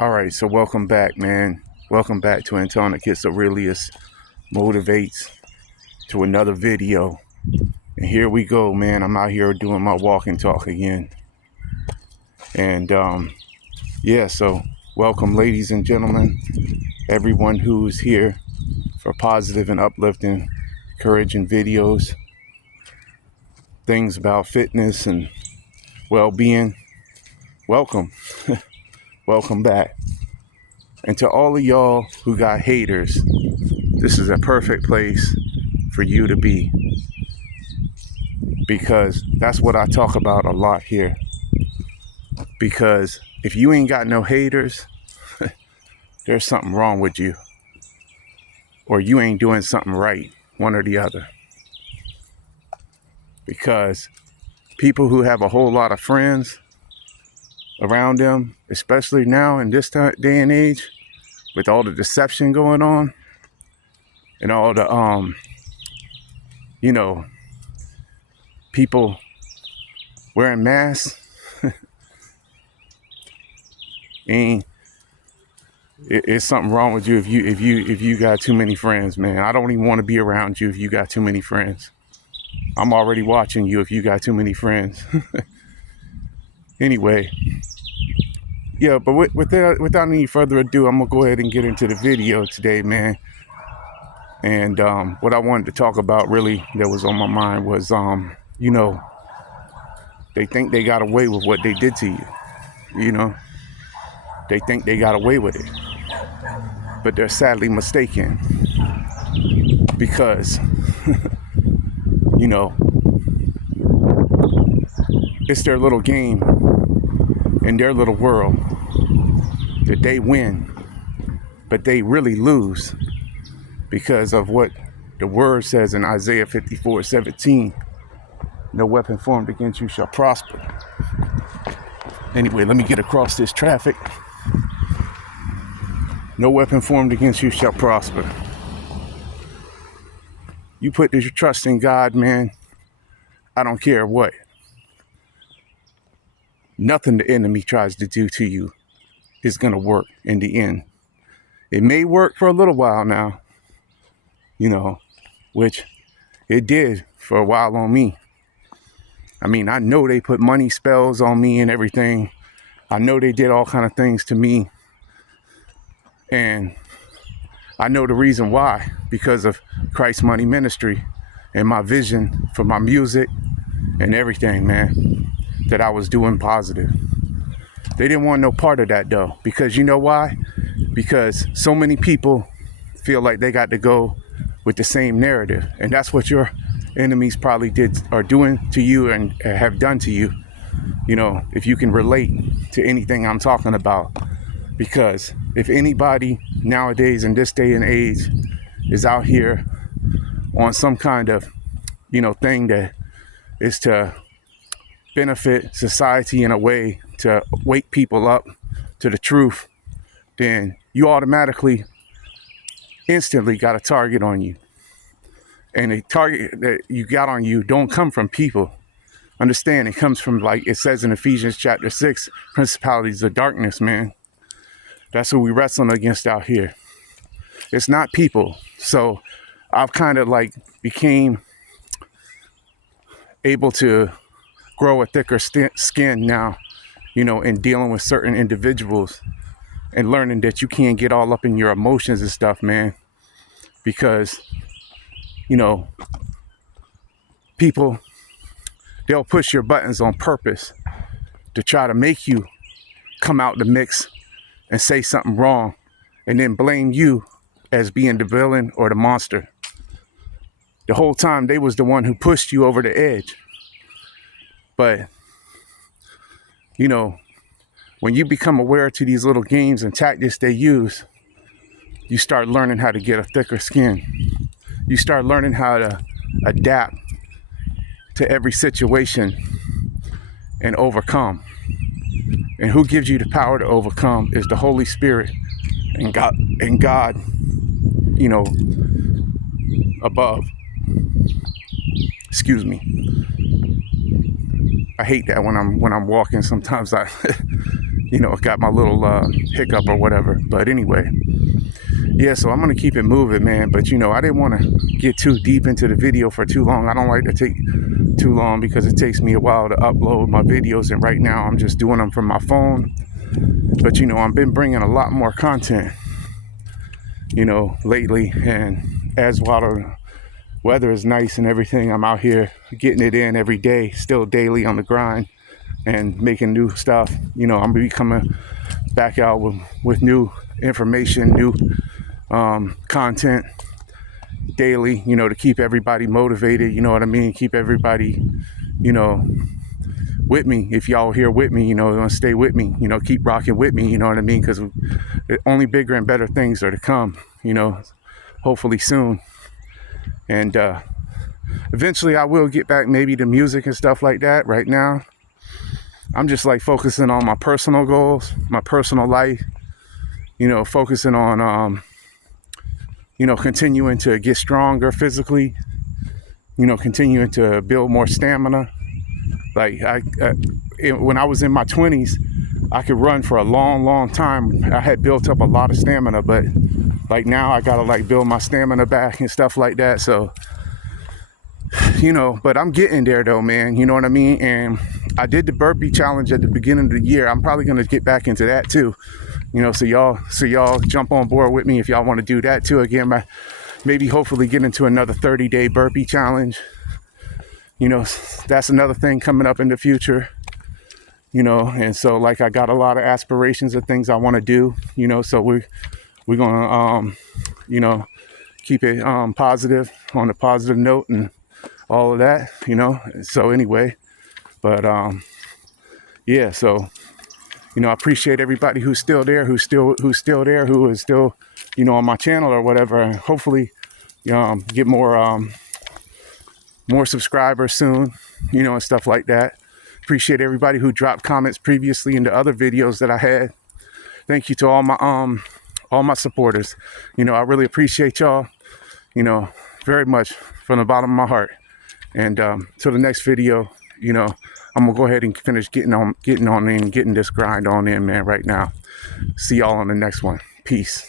All right, so welcome back, man. Welcome back to Gets Aurelius Motivates to another video. And here we go, man. I'm out here doing my walk and talk again. And yeah, so welcome, ladies and gentlemen, everyone who's here for positive and uplifting, encouraging videos, things about fitness and well-being. Welcome. Welcome back. And to all of y'all who got haters, this is a perfect place for you to be, because that's what I talk about a lot here. Because if you ain't got no haters, there's something wrong with you, or you ain't doing something right, one or the other. Because people who have a whole lot of friends around them, especially now in this day and age, with all the deception going on and all the people wearing masks, it's something wrong with you if you got too many friends, man. I don't even want to be around you if you got too many friends. I'm already watching you if you got too many friends. Anyway, yeah, but without any further ado, I'm gonna go ahead and get into the video today, man. And what I wanted to talk about really that was on my mind was, they think they got away with what they did to you. They think they got away with it, but they're sadly mistaken, because it's their little game in their little world that they win, but they really lose because of what the word says in Isaiah 54:17. No weapon formed against you shall prosper. Anyway, let me get across this traffic. No weapon formed against you shall prosper. You put your trust in God, man. I don't care what. Nothing the enemy tries to do to you is going to work in the end. It may work for a little while now, which it did for a while on me. I mean, I know they put money spells on me and everything. I know they did all kind of things to me. And I know the reason why, because of Christ Money Ministry and my vision for my music and everything, man, that I was doing positive. They didn't want no part of that, though, because you know why? Because so many people feel like they got to go with the same narrative. And that's what your enemies probably are doing to you and have done to you, if you can relate to anything I'm talking about. Because if anybody nowadays in this day and age is out here on some kind of, thing that is to benefit society in a way to wake people up to the truth, then you automatically, instantly got a target on you. And the target that you got on you don't come from people. Understand, it comes from, like it says in Ephesians chapter 6, principalities of darkness, man. That's who we wrestling against out here. It's not people. So I've kind of became able to grow a thicker skin now, in dealing with certain individuals and learning that you can't get all up in your emotions and stuff, man. Because, people, they'll push your buttons on purpose to try to make you come out the mix and say something wrong and then blame you as being the villain or the monster. The whole time they was the one who pushed you over the edge. But, when you become aware to these little games and tactics they use, you start learning how to get a thicker skin. You start learning how to adapt to every situation and overcome. And who gives you the power to overcome is the Holy Spirit and God, above. Excuse me. I hate that when I'm walking. Sometimes I got my little hiccup or whatever. But anyway, yeah, so I'm gonna keep it moving, man. But I didn't want to get too deep into the video for too long. I don't like to take too long because it takes me a while to upload my videos, and right now I'm just doing them from my phone. But I've been bringing a lot more content, lately, and as while the weather is nice and everything, I'm out here getting it in every day, still daily on the grind and making new stuff. I'm becoming back out with new information, new content daily, to keep everybody motivated, you know what I mean? Keep everybody, with me. If y'all here with me, gonna stay with me, keep rocking with me, you know what I mean? Because only bigger and better things are to come, hopefully soon. And eventually I will get back maybe to music and stuff like that. Right now, I'm just like focusing on my personal goals, my personal life, focusing on, continuing to get stronger physically, continuing to build more stamina. Like when I was in my 20s, I could run for a long, long time. I had built up a lot of stamina, but like now I gotta like build my stamina back and stuff like that. So, but I'm getting there though, man. You know what I mean? And I did the burpee challenge at the beginning of the year. I'm probably gonna get back into that too. So y'all jump on board with me if y'all want to do that too. Again, maybe hopefully get into another 30-day burpee challenge. That's another thing coming up in the future. And so like I got a lot of aspirations of things I want to do. So we're gonna keep it positive, on a positive note and all of that. So anyway, but yeah. So I appreciate everybody who's still there, who is still on my channel or whatever, and hopefully get more subscribers soon, and stuff like that. Appreciate everybody who dropped comments previously in the other videos that I had. Thank you to all my supporters. I really appreciate y'all, very much from the bottom of my heart. And till the next video, I'm gonna go ahead and finish getting on in, getting this grind on in, man, right now. See y'all on the next one. Peace.